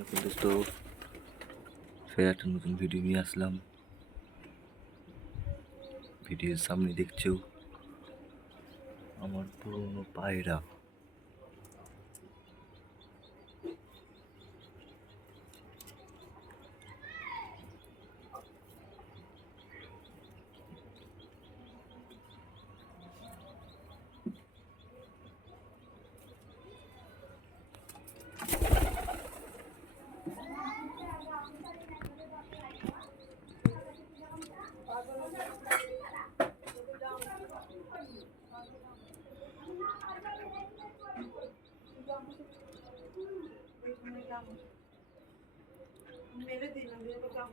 दोस्तों फिर একটা নতুন ভিডিও নিয়ে আসলাম। ভিডিওর সামনে দেখছো আমার পুরনো পায়রা। मेरे दिन में तो काम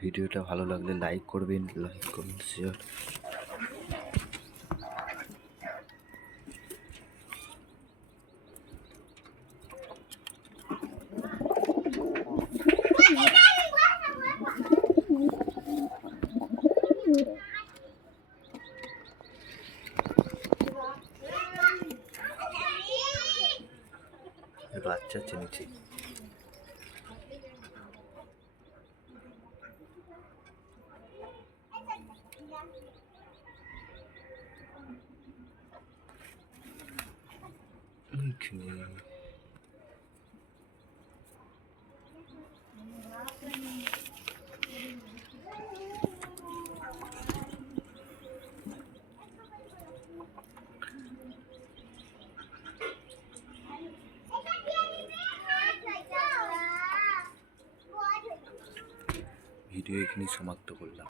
ভিডিওটা ভালো লাগলে লাইক করবেন, শেয়ার। বাচ্চা চিনেছি। ভিডিও এখানেই সমাপ্ত করলাম।